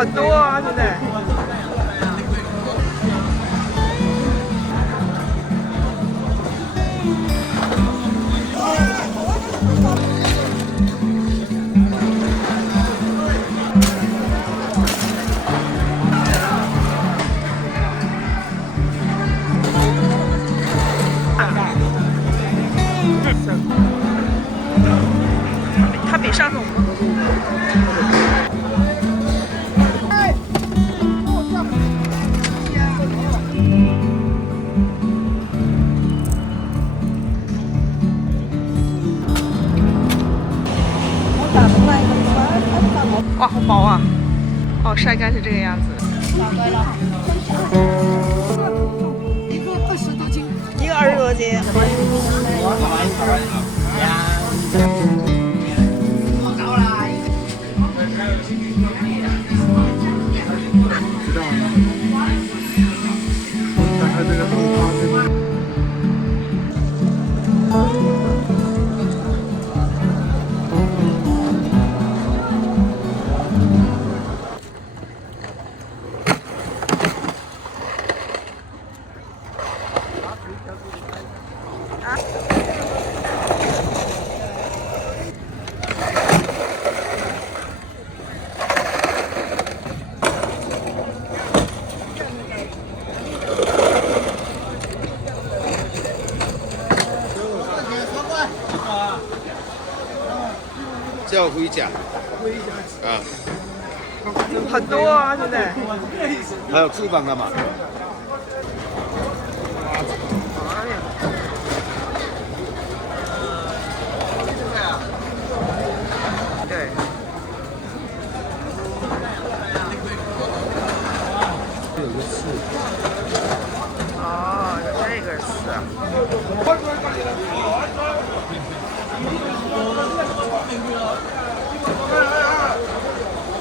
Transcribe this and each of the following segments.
很多啊，现在。它比上次我们。哇，好薄啊！哦，晒干是这个样子。一个20多斤，一个20多斤。叫龟甲，啊，很多啊，现在。还有翅膀的嘛。对。有个刺。哦，有这个刺。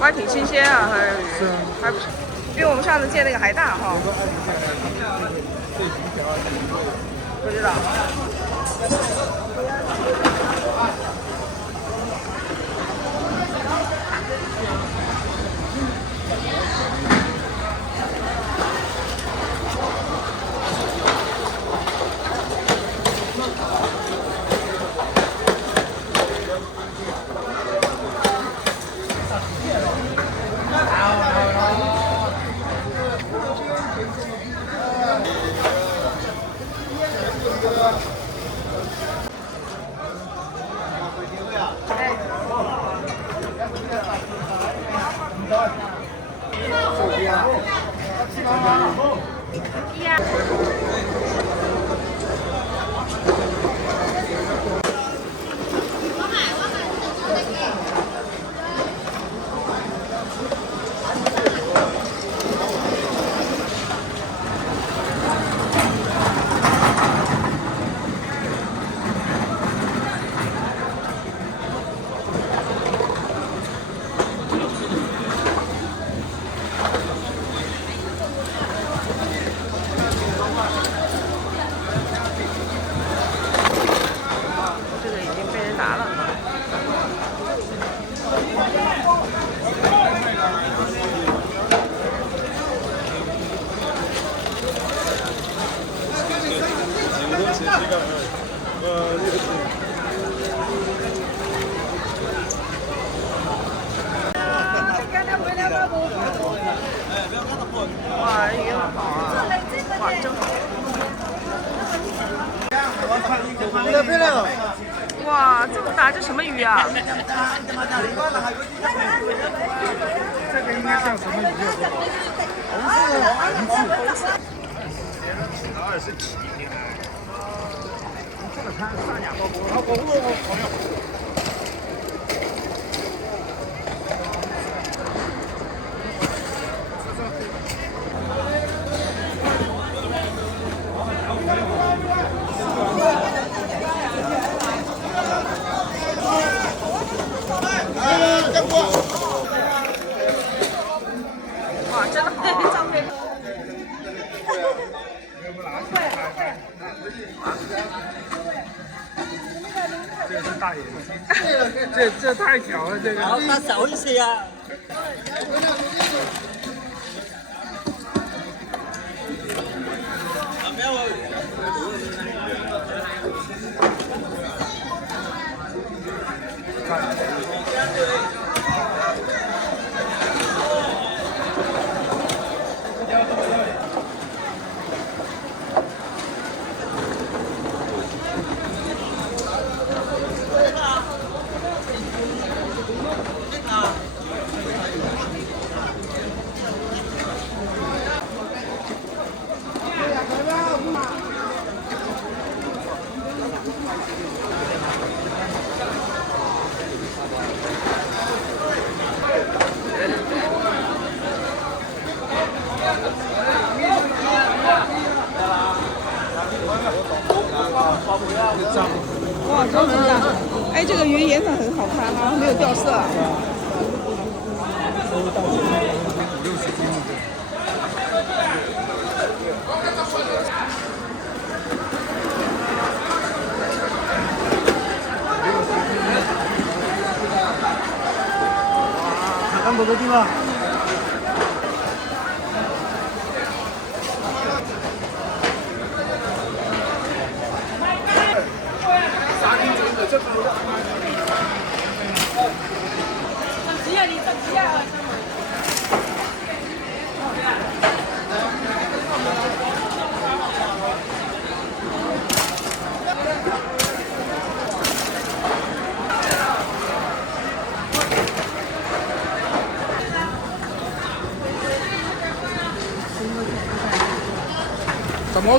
还挺新鲜啊，还是还不是，比我们上次见那个还大哈。不知道。哇，鱼好好啊！哇，真好！哇，这么大，这什么鱼啊？这个应该叫什么鱼？红刺。20几年。这个看3两多，然后我朋友。哇，真的很照片。这是大眼睛，这太小了，这个。好，它小一些呀。哇，真的呀！哎，这个鱼颜色很好看哈，没有掉色。看多少斤了？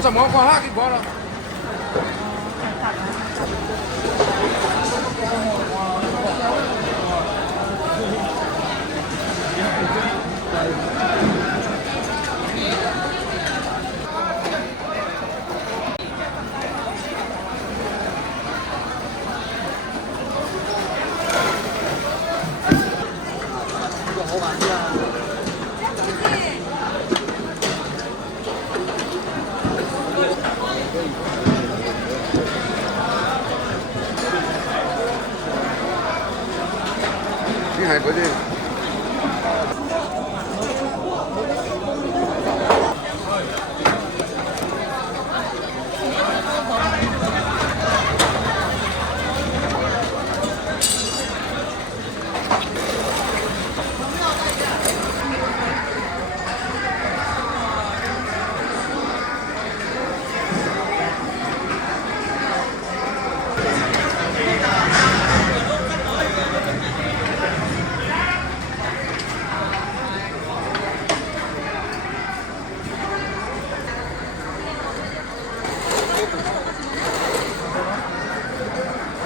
怎么挂哈给挂了？你还不得？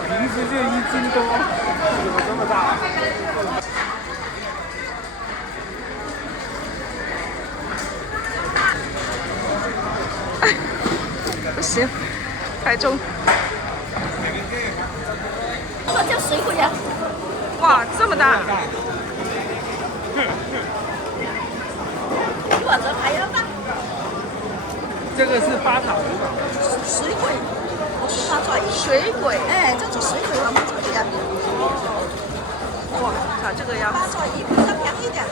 平时就1斤多，怎么这么大？不行，太重。这叫水鬼呀！哇，这么大！我这还要大。这个是巴掌，水鬼，八爪鱼。水鬼，哎，这是水鬼和八爪鱼啊。哇，咋这个样八子？爪鱼比较便宜点。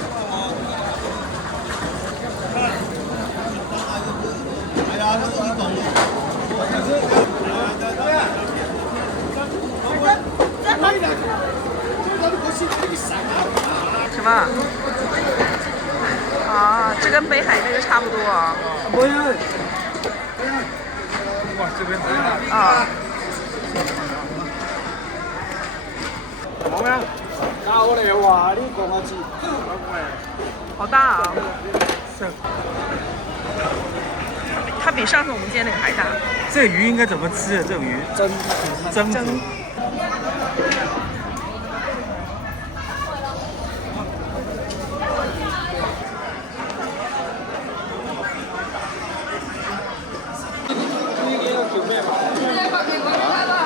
什么？啊，这跟北海那个差不多啊。不要。哇，这边好大。啊。好呀。那我来话，你讲我知。好大啊！是。它比上次我们煎那个还大。这鱼应该怎么吃啊？这种鱼蒸。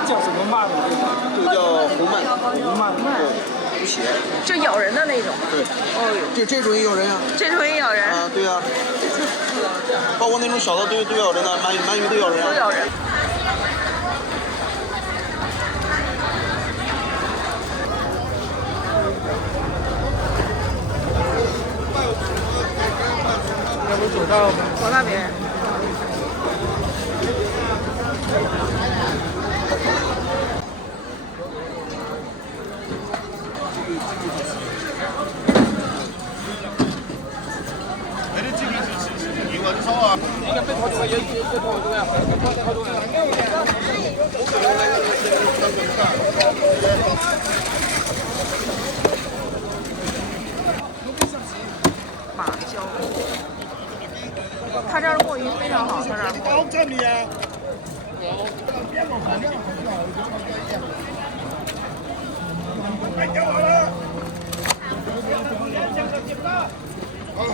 叫什么鳗？这个叫红鳗，红鳗。补血。就咬人的那种。对。哦，这种也咬人呀。这种也咬人。啊，对呀。包括那种小的都咬人的，鳗鱼都咬人。都咬人。要不走到走那边。马椒，他这儿的墨鱼非常好，他这儿。到这里啊。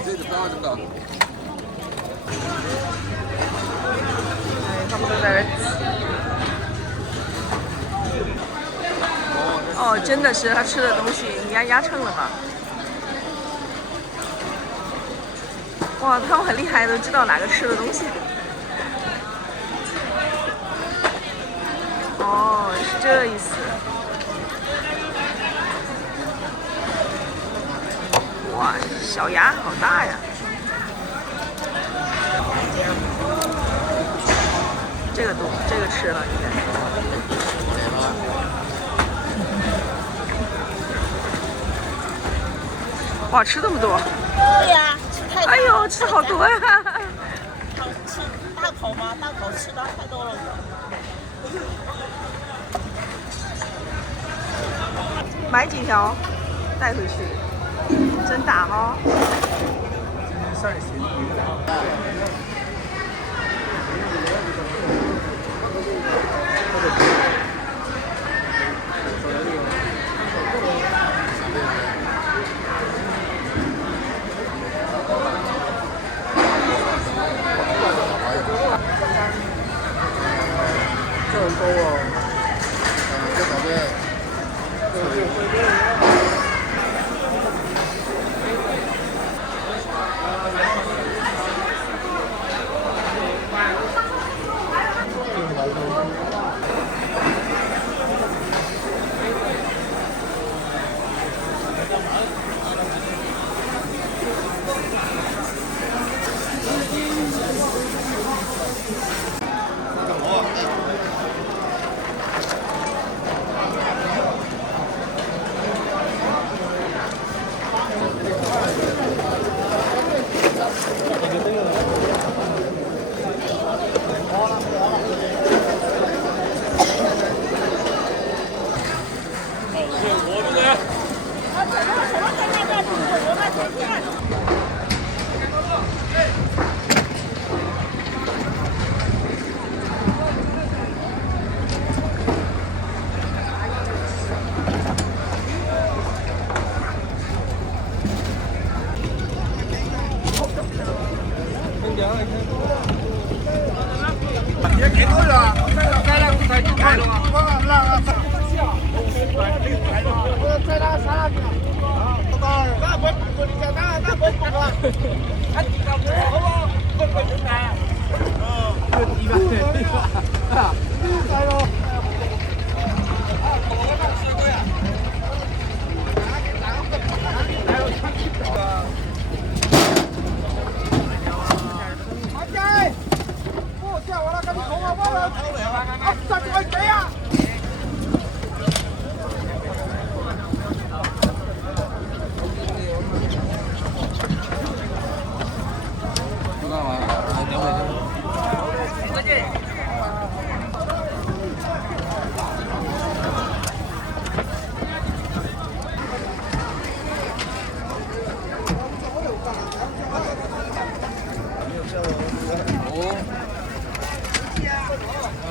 这是不要这个。他们都在这儿。哦，真的是他吃的东西压秤了吧？哇，他们很厉害，都知道哪个吃的东西。哦，是这意思。哇，小鸭好大呀！这个吃了应该。哇，吃这么多！对呀，吃太多。哎呦，吃好多呀！吃大口吗？大口吃的太多了。买几条带回去，真大哈！今天晒咸鱼。这很多哦。这旁边。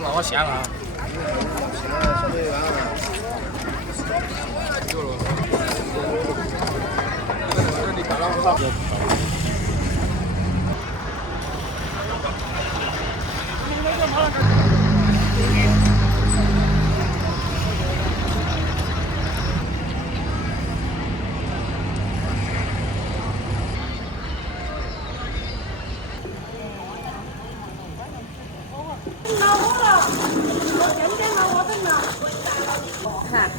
老咸了。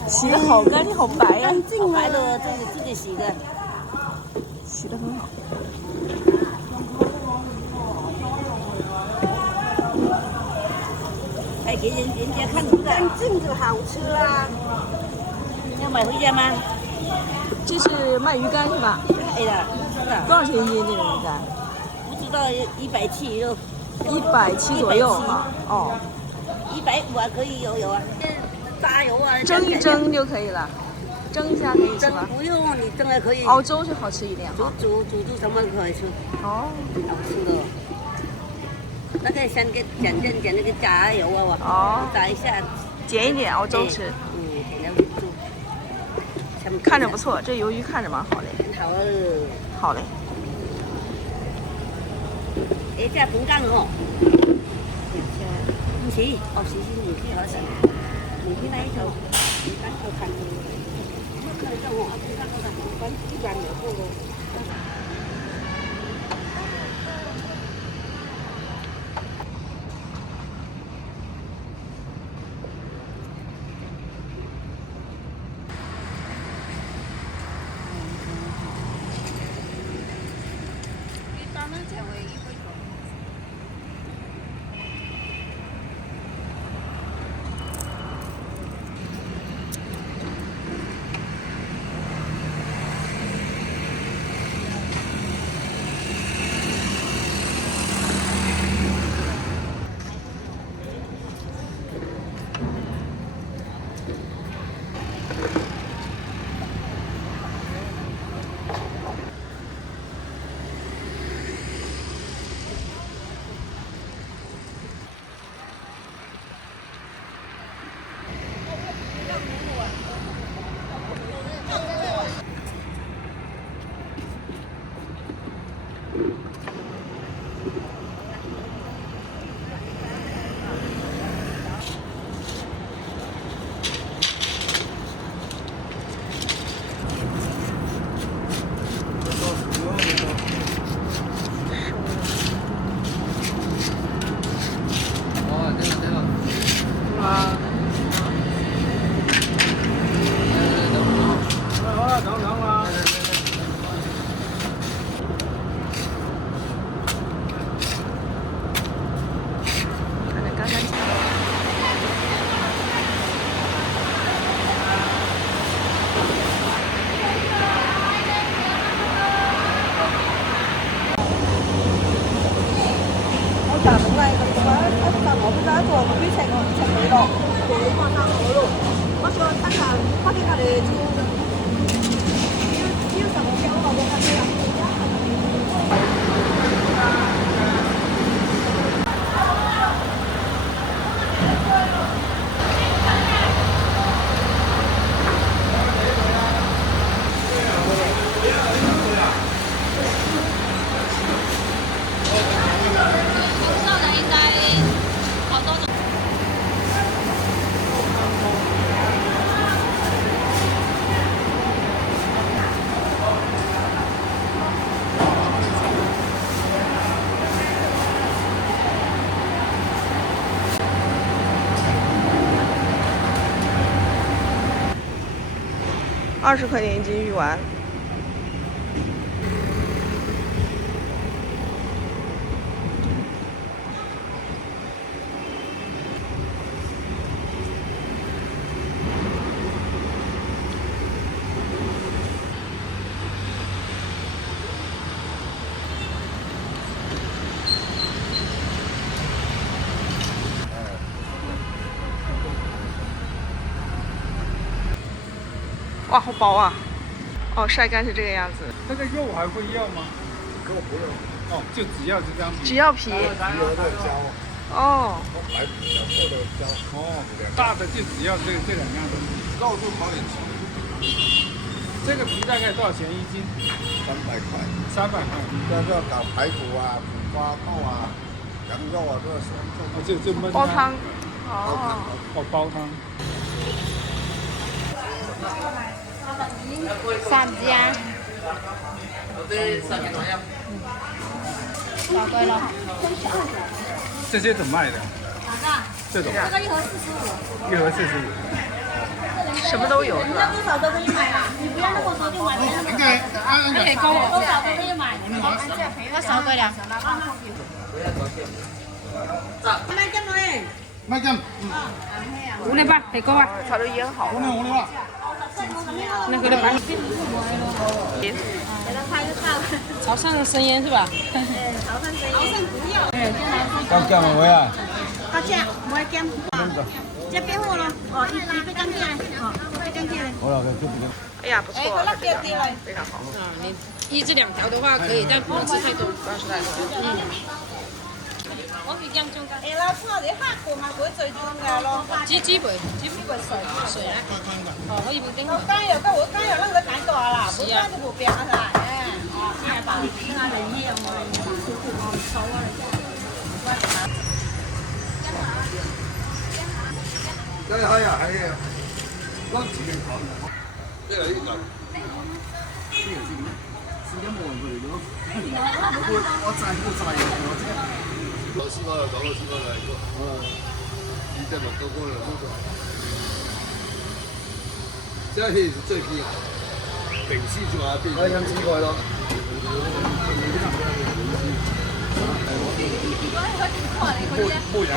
洗的好干净，好白呀、干净白的，自己洗的，洗的很好。哎，给人家看干净就好吃啦。要买回家吗？这是卖鱼干是吧？对的，是的。多少钱一斤这个鱼干不知道170肉？170左右哈。哦。 150啊，可以有啊。炸油啊，蒸一蒸就可以了，蒸一下可以吃吗？不用，你蒸了可以。熬粥就好吃一点哈。煮什么可以吃？哦，好吃的。那个先给剪那个炸油啊，哦，炸一下，剪一点熬粥吃。剪了煮。看着不错，这鱿鱼看着蛮好的。好。好嘞。哎，你即係本間喎。唔似，哦，是，唔知可能。唔知呢就而家就近。咁佢就我本間嗰度揾啲人嚟嗰個。20块钱一斤鱼丸。哇，好薄啊！哦，晒干是这个样子。那个肉还会要吗？肉不用。哦，就只要这张皮。只要皮。鱼儿的胶。哦。白皮小厚的胶。哦，大的就只要这两样东西。肉就好点吃。这个皮大概多少钱一斤？300块。300块。要不要搞排骨啊、苦瓜豆啊、羊肉啊，这是。就焖煲汤。哦，煲汤。3家，好贵了。这些怎么卖的？哪个？这种。这个1盒45。1盒45。什么都有是吧？多少都可以买啊！你不要那么多就买，那可以高我。多少都可以買。我少貴了。買咁多誒？卖酱。5厘8，係高啊。它都腌好了。5厘吧。那個的吧。腌。给他拍个照。潮汕的生腌是吧？潮汕生腌不要。要酱冇啊？加醬，唔係醬。這邊好咯。哦，你俾姜片，哦，俾姜片。好了，就这个。哎呀，不错，非常好。1至2條的話可以，但不能吃太多。不要吃太多。我係姜中間。老婆，你客過嘛？佢最中㗎咯。基本水啊。哦，可以不定。加油，我加油，讓佢揀過啦，不加就不變啦。这还呀，还有，我几个考的，这个一个。我再不再有我这个。老师吧，搞老师吧来一个。你这么多个人都做。这係最緊要，平時做下邊。我飲紫蓋咯。冇人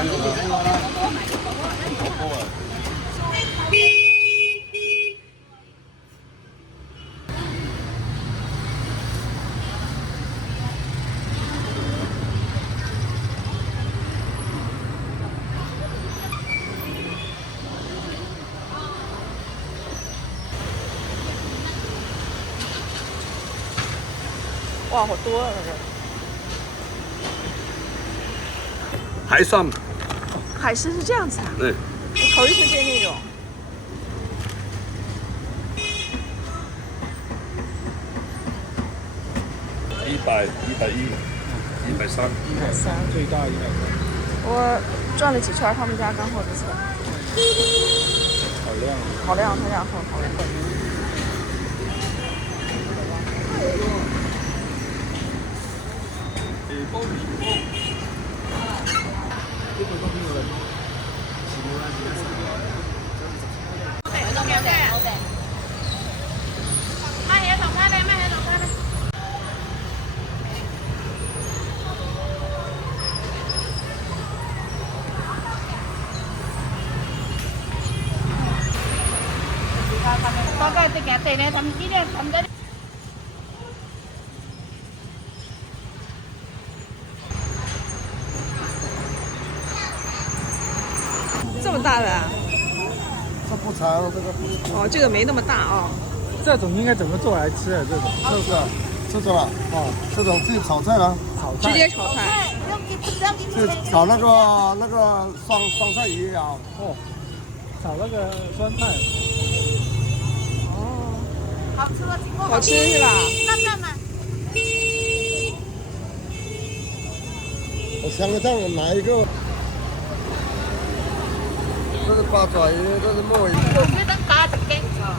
哇，好多啊！還算。海參是這樣子啊？對。我頭一次見那種。100、110、130。130最大100。我轉了幾圈，他們家乾貨不錯。好亮。好亮，他家貨好亮。大概这个对的，他们今天他们在。這麼大的啊？這不長，這個不長。哦，這個沒那麼大哦。這種應該怎麼做來吃啊？這種是不是？這種啊？哦，這種自己炒菜了。炒菜。直接炒菜。就炒那個酸菜魚啊。哦，炒那個酸菜。哦。好吃嗎？好吃是吧？那這樣呢？我香腸哪一個？這是八爪魚，這是墨魚。我覺得加一斤，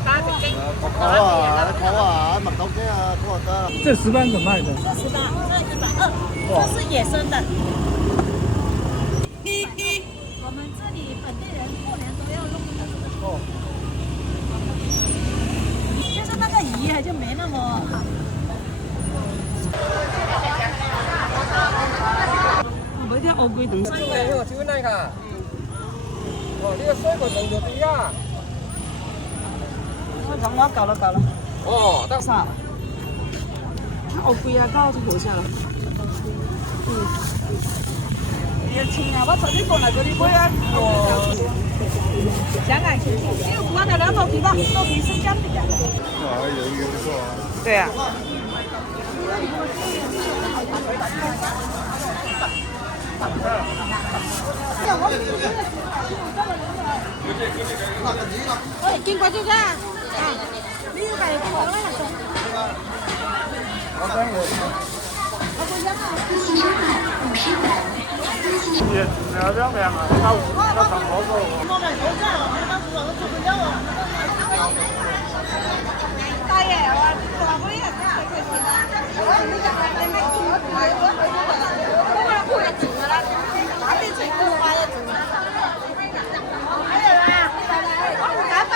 加一斤。烤啊，麥豆雞啊，都得。這石斑怎麼賣的？這是吧？這120，這是野生的。我們這裡本地人過年都要弄的。哦。就是那個魚就沒那麼好。我啲烏龜等。請問那個？哦，呢個水果仲有啲啊？咁我夠啦。哦，得啥？烏龜啊，高就好些啦。要錢啊！我昨天過嚟嗰啲龜啊，香港青青，因為古安的兩頭皮吧，豆皮是香的。哇，有魚不錯啊。對呀。喂，經過咗啫。啊，呢個係經過啦，要兩樣啊，要等好多。大爺啊，話嗰啲人啊，佢錢啊，你咪嗰個配錢㗎啦，打啲錢都快一錢。我唔打飛。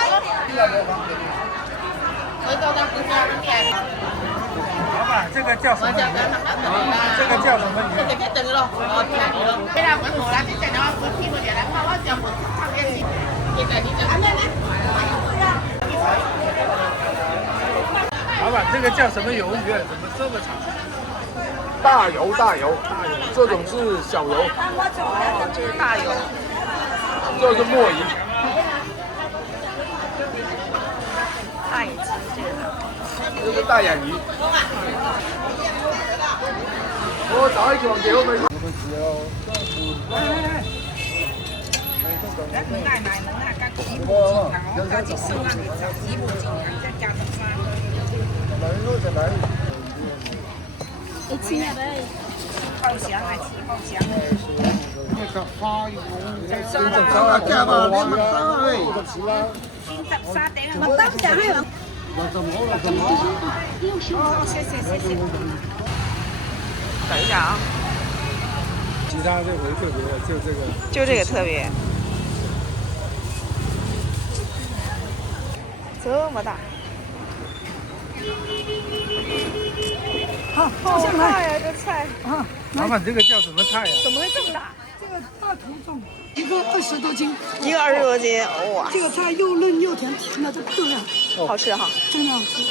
老闆，這個叫什麼魚？這個叫什麼魚？老闆，這個叫什麼魷魚？怎麼這麼長？大油，這種是小油，這是大油，這是墨魚。大眼睛這個。這是大眼魚。我找一條幾好味。爆香啊，气爆香。那个花油，真正找啊，家嘛，你咪打喂。沙丁啊，我当下还有。哦，谢谢。等一下啊，其他这回特别的，就这个。就这个特别。这么大。好，好大呀，这菜。啊，老板，这个叫什么菜呀？怎么会这么大？这个大头重，一个20多斤。一个20多斤，哇！这个菜又嫩又甜，甜的就漂亮，好吃哈。真的好吃。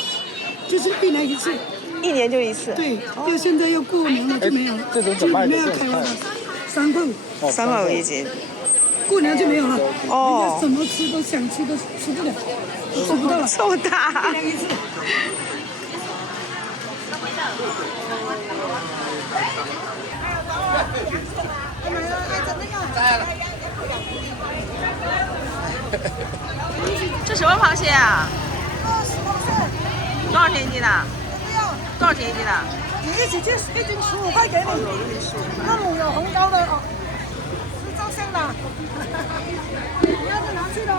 就是1年1次。1年就1次。对，就现在要过年了就没有了。这种怎么卖的？没有开了，3块5。3块5一斤。过年就没有了。哦。什么吃都想吃都吃不了，都吃不到了。这么大。1年1次。这什么螃蟹啊？多少钱一斤的？多少钱一斤的？你一起去1斤15块给你。那母有红膏的哦，是照相的。你要是拿去了。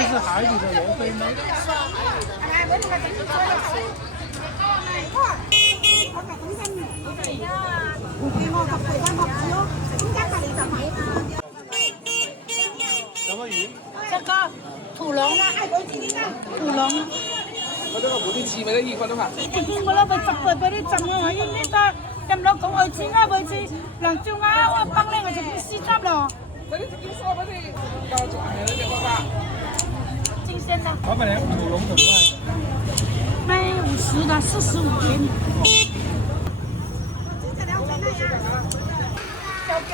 这是海里的罗非吗？什么鱼？这个土龍，土龍。我呢個冇啲刺咪得意骨都嘛。我攞佢10倍俾你浸啊！因呢個任攞講愛錢啊，愛錢，兩張啊，我幫你我就不稀雜了。嗰啲叫沙嗰啲家族係嗰隻爸爸。新鮮的。老闆娘，土龍怎麼賣？賣50的，45給你。小雞。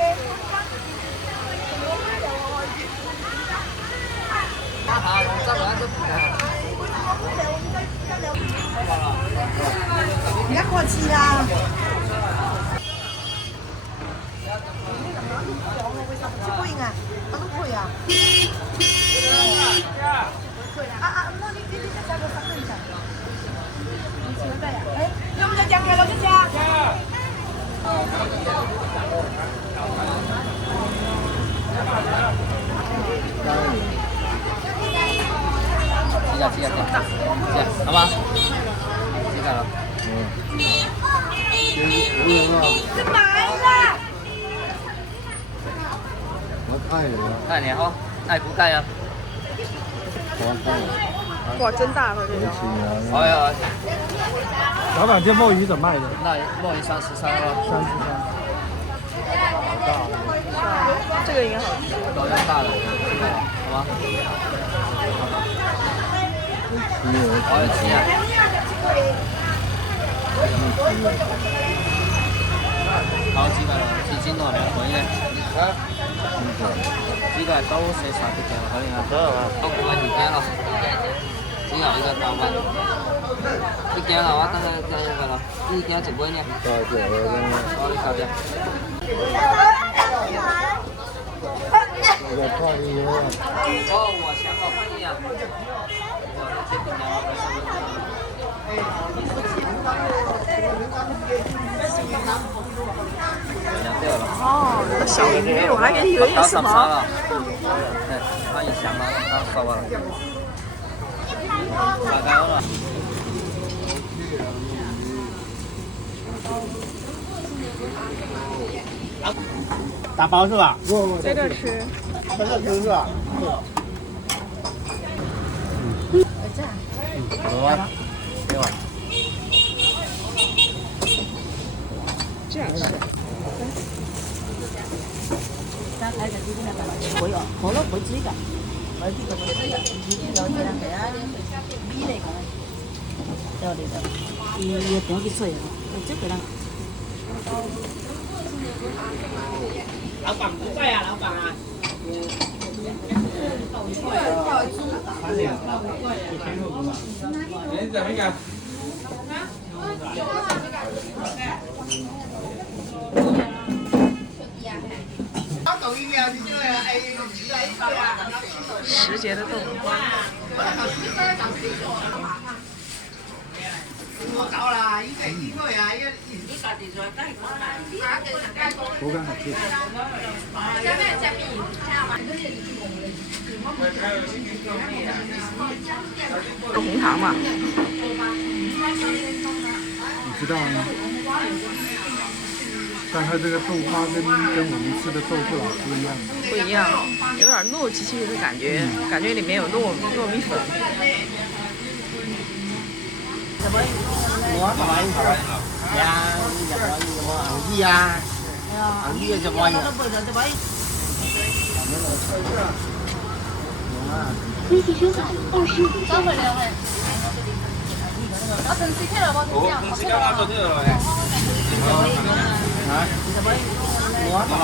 你過次啦。配啊，我都配啊。那你再加个3份酱。你吃的呀？哎，有没有酱给老师加？吃下，好吗？吃下了。这买了。大点哈，爱不盖呀？哇，真大了这个。好呀，老板，这墨鱼怎么卖的？那墨鱼33了。这个应该好吃。老要大的，好吗？好有吃啊！好几个了，几斤多少可以呢？呢個係都4十嘅啫，可以啊。都估係2斤咯，只有呢個豆粉。1斤嘅話，等佢㗎啦，1斤1杯呢。我呢嚿啫。哦，我想好不一样。哦，小鱼，我还以为是什么。他一想了，他说完了。大概了。打包是吧？在这吃。在这吃是吧？好啊，给我。这样吃。會啊，可樂會知㗎，我知道會知㗎，有嘢啦，係啊，米嚟講，有嚟就，要點幾歲啊？你知佢啦。老闆唔該啊，老闆啊。你怎么样？时节的豆腐花。口感好吃。豆红糖嘛。你知道吗？但它这个豆花跟我们吃的豆腐脑不一样的。不一样，有点糯叽叽的感觉，感觉里面有糯米粉。我台湾呀，日本我鱼啊，鱼就可以。微信收款25。张回两位。我等时间了，我等时间我做这个来。啊？我台湾。